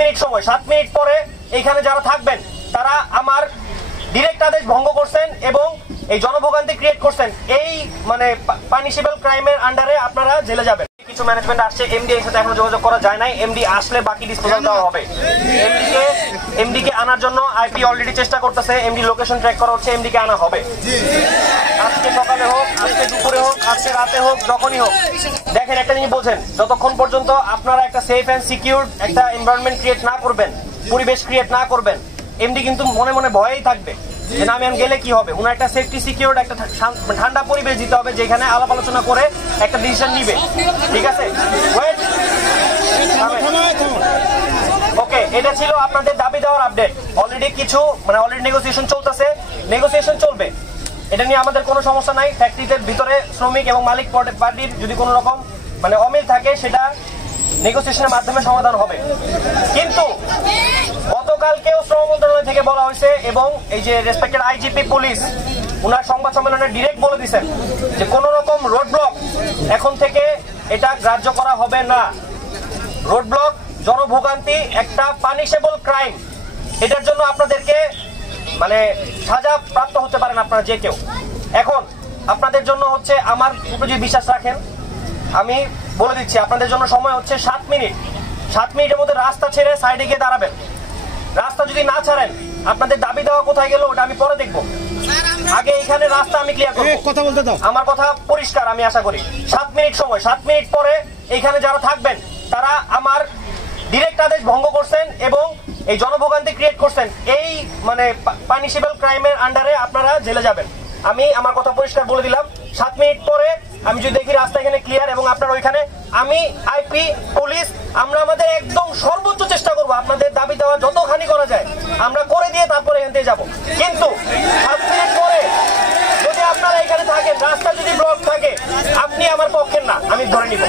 Minute সময়, 7 minute পরে এখানে যারা থাকবেন তারা আমার ডিরেক্ট আদেশ ভঙ্গ করছেন এবং এই জনভোগান্তি ক্রিয়েট করছেন, এই মানে পানিশেবল ক্রাইমের আন্ডারে আপনারা জেলে যাবেন। কিছু ম্যানেজমেন্ট আসছে, এমডি এর সাথে এখনো যোগাযোগ করা যায় নাই, এমডি আসলে বাকি ডিসপোজাল দেওয়া হবে। এমডি কে আনার জন্য আইপি অলরেডি চেষ্টা করতেছে, এমডি লোকেশন ট্র্যাক করা হচ্ছে, এমডি কে আনা হবে। আজকে সকালে হোক, আজকে দুপুরে হোক, আজকে রাতে হোক, যখনই হোক। দেখেন একটা জিনিস বোঝেন, যতক্ষণ পর্যন্ত আপনারা একটা সেফ এন্ড সিকিউর একটা এনভায়রনমেন্ট ক্রিয়েট না করবেন, পরিবেশ ক্রিয়েট না করবেন, এমডি কিন্তু মনে মনে ভয়েই থাকবে যে না আমি গেলে কি হবে। উনার একটা সেফটি সিকিউর একটা ঠান্ডা পরিবেশ দিতে হবে যেখানে আলাপ আলোচনা করে একটা ডিসিশন নিবে। ঠিক আছে, ওকে, এটা ছিল আপনাদের দাবি দেওয়ার আপডেট। অলরেডি কিছু মানে অলরেডি নেগোসিয়েশন চলতেছে, নেগোসিয়েশন চলবে, এটা নিয়ে আমাদের কোনো সমস্যা নাই। ফ্যাক্টরিতে ভিতরে শ্রমিক এবং মালিক পার্টির যদি কোনো রকম মানে অমিল থাকে সেটা নেগোসিয়েশনের মাধ্যমে সমাধান হবে। কিন্তু গতকালকেও শ্রম মন্ত্রণালয় থেকে বলা হয়েছে এবং এই যে রেসপেক্টেড আইজিপি পুলিশ উনার সংবাদ সম্মেলনে ডিরেক্ট বলে দিয়েছেন যে কোনো রকম রোড ব্লক এখন থেকে এটা গ্রাহ্য করা হবে না। রোড ব্লক জনভোগান্তি একটা পানিশেবল ক্রাইম, এটার জন্য আপনাদেরকে মানে সাজা প্রাপ্ত হতে পারেন আপনারা যে কেউ। এখন আপনাদের জন্য হচ্ছে আমার উপর যদি বিশ্বাস রাখেন, আমি বলে দিচ্ছি আপনাদের জন্য সময় হচ্ছে 7 মিনিট। 7 মিনিটের মধ্যে রাস্তা ছেড়ে সাইডে গিয়ে দাঁড়াবেন। রাস্তা যদি না ছাড়েন আপনাদের দাবি দেওয়া কোথায় গেল ওটা আমি পরে দেখবো, আগে এখানে রাস্তা আমি ক্লিয়ার করব। কথা বলতে দাও, আমার কথা পরিষ্কার আমি আশা করি। 7 মিনিট সময়, 7 মিনিট পরে এখানে যারা থাকবেন তারা আমার ডিরেক্ট আদেশ ভঙ্গ করছেন এবং এই জনভোগান্তি ক্রিয়েট করছেন, এই মানে পানিশেবল ক্রাইমের আন্ডারে আপনারা জেলে যাবেন। আমি আমার কথা পরিষ্কার বলে দিলাম। 7 মিনিট পরে আমি যদি দেখি রাস্তা এখানে ক্লিয়ার এবং আপনার ওইখানে, আমি আইপি পুলিশ আমরা আমাদের একদম সর্বোচ্চ চেষ্টা করবো আপনাদের দাবি দেওয়া যতখানি করা যায় আমরা করে দিয়ে তারপরে এখান থেকে যাবো। কিন্তু 7 মিনিট পরে যদি আপনারা এখানে থাকেন, রাস্তা যদি ব্লক থাকে, আপনি আমার পক্ষের না, আমি ধরে নিব।